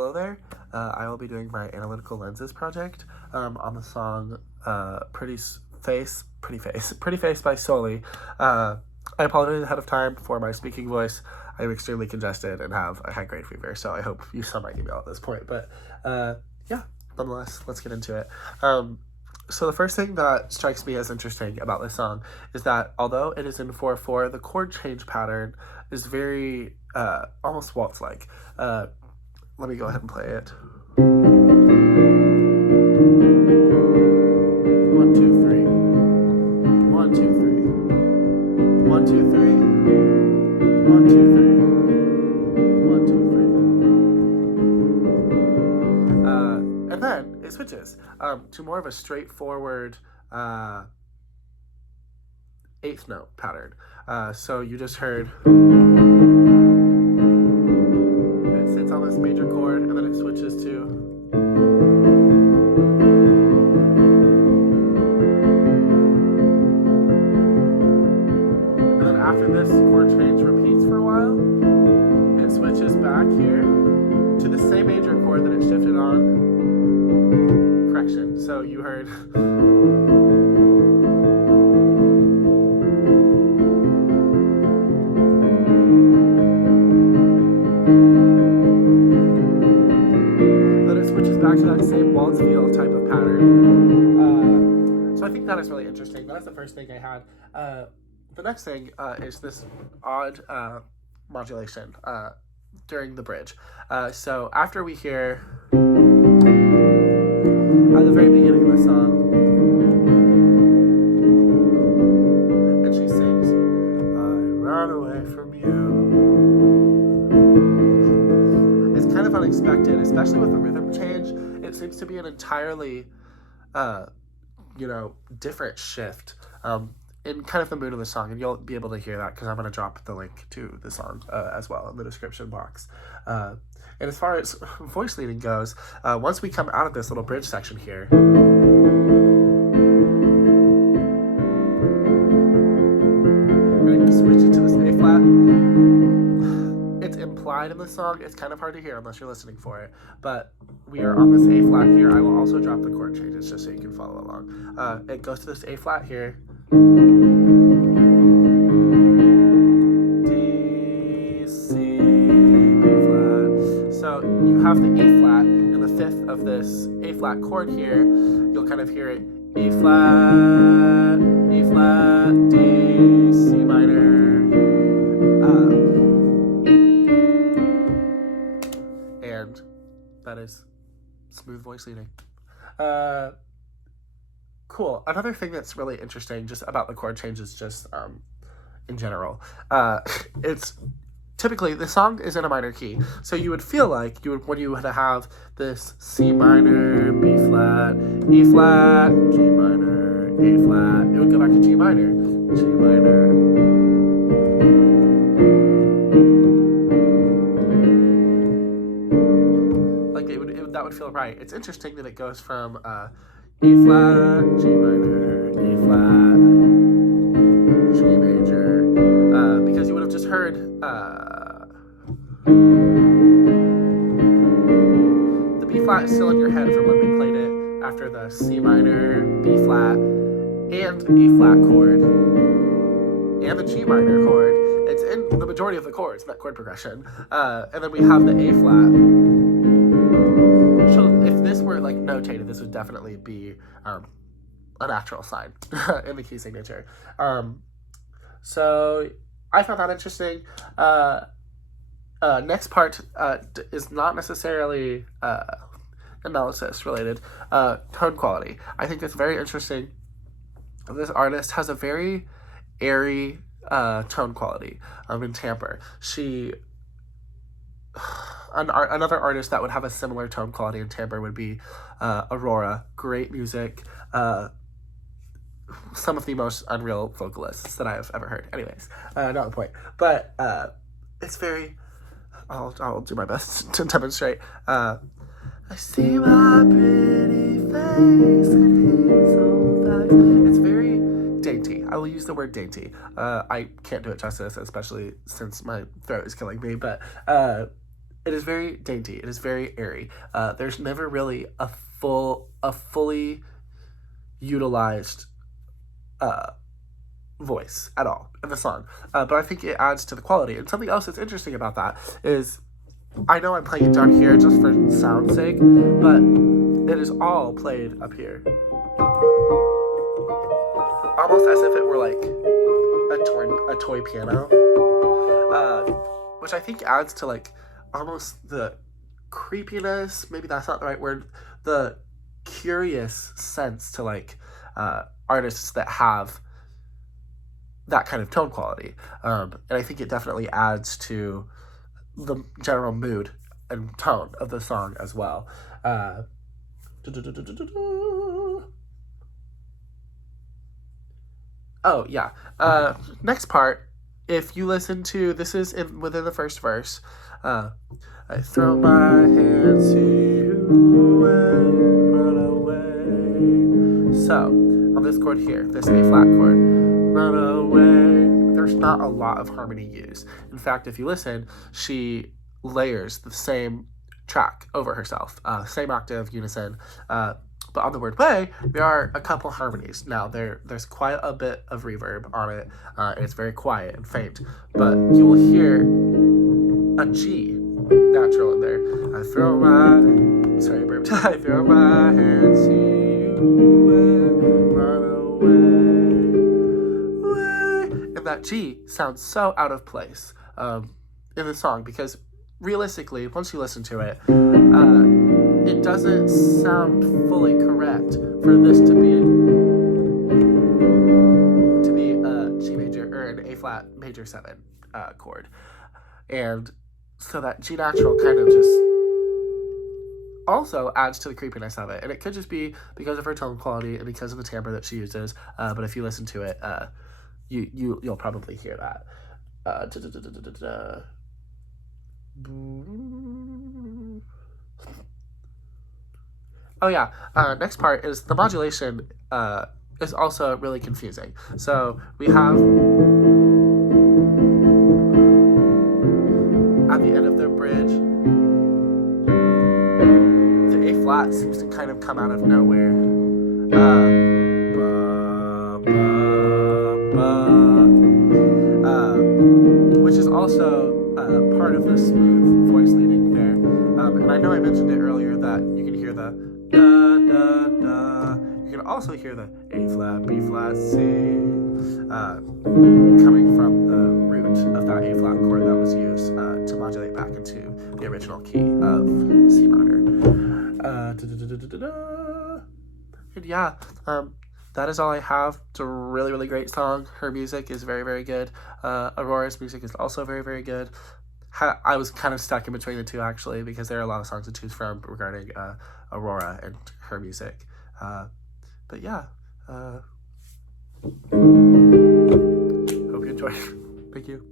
Hello there. I will be doing my Analytical Lenses project on the song Pretty Face by Soléy. I apologize ahead of time for my speaking voice. I am extremely congested and have a high-grade fever, so I hope you saw my email at this point. But yeah, nonetheless, let's get into it. So the first thing that strikes me as interesting about this song is that although it is in 4/4, the chord change pattern is very almost waltz-like. Let me go ahead and play it. 1, 2, 3. 1, 2, 3. 1, 2, 3. 1, 2, 3. 1, 2, 3. And then it switches to more of a straightforward eighth note pattern. So you just heard it sits on this major chord, and then it switches to and then after this chord change repeats for a while, it switches back here to the same major chord that it shifted on. Correction. So you heard back to that same waltz feel type of pattern. So I think that is really interesting. That's the first thing I had. The next thing is this odd modulation during the bridge. So after we hear at the very beginning of the song, and she sings, "I ran away from you." It's kind of unexpected, especially with the rhythm change. It seems to be an entirely, different shift in kind of the mood of the song, and you'll be able to hear that because I'm going to drop the link to the song as well in the description box. And as far as voice leading goes, once we come out of this little bridge section here, we're going to switch it to this A flat. It's implied in the song. It's kind of hard to hear unless you're listening for it, but we are on this A flat here. I will also drop the chord changes just so you can follow along. It goes to this A flat here, D, C, B flat. So you have the A flat in the fifth of this A flat chord here. You'll kind of hear it A flat, D, C minor. And that is smooth voice leading. Cool. Another thing that's really interesting just about the chord changes just in general. It's typically the song is in a minor key. So you would feel like when you would have this C minor, B flat, E flat, G minor, A flat, it would go back to G minor, G minor. That would feel right. It's interesting that it goes from E flat, G minor, E flat, G major, because you would have just heard the B flat is still in your head from when we played it after the C minor, B flat, and the E flat chord, and the G minor chord. It's in the majority of the chords, that chord progression. And then we have the A flat. So if this were like notated, this would definitely be a natural sign in the key signature. So I found that interesting. Next part is not necessarily analysis related. Tone quality. I think it's very interesting. This artist has a very airy tone quality in timbre. Another artist that would have a similar tone quality in timbre would be Aurora. Great music. Some of the most unreal vocalists that I have ever heard. Anyways, not the point. But it's very... I'll do my best to demonstrate. I see my pretty face and hazel thighs. It's very dainty. I will use the word dainty. I can't do it justice, especially since my throat is killing me, but it is very dainty. It is very airy. There's never really a fully utilized voice at all in the song. But I think it adds to the quality. And something else that's interesting about that is, I know I'm playing it down here just for sound's sake, but it is all played up here. Almost as if it were like a toy piano. Which I think adds to like almost the creepiness, maybe that's not the right word, the curious sense to like artists that have that kind of tone quality. And I think it definitely adds to the general mood and tone of the song as well. Oh, yeah. Next part, if you listen to, this is within the first verse. I throw my hands to you and run away. So, on this chord here, this A flat chord, run away, there's not a lot of harmony used. In fact, if you listen, she layers the same track over herself, same octave, unison, but on the word way, there are a couple harmonies. Now, there's quite a bit of reverb on it, and it's very quiet and faint, but you will hear a G natural in there. I throw my hands to you and run away. And that G sounds so out of place in the song, because realistically, once you listen to it, it doesn't sound fully correct for this to be a G major or an A flat major 7 chord. And so that G natural kind of just also adds to the creepiness of it. And it could just be because of her tone quality and because of the timbre that she uses. But if you listen to it, you'll probably hear that. Oh yeah, next part is the modulation is also really confusing. So we have, at the end of the bridge, the A flat seems to kind of come out of nowhere. Which is also part of the smooth voice leading there. And I know I mentioned it earlier that you can hear the da, da, da. You can also hear the A flat, B flat, C, coming from the root of that A flat chord that was used to modulate back into the original key of C minor. And yeah, that is all I have. It's a really, really great song. Her music is very, very good. Aurora's music is also very, very good. I was kind of stuck in between the two, actually, because there are a lot of songs to choose from regarding Aurora and her music. But yeah, hope you enjoyed. Thank you.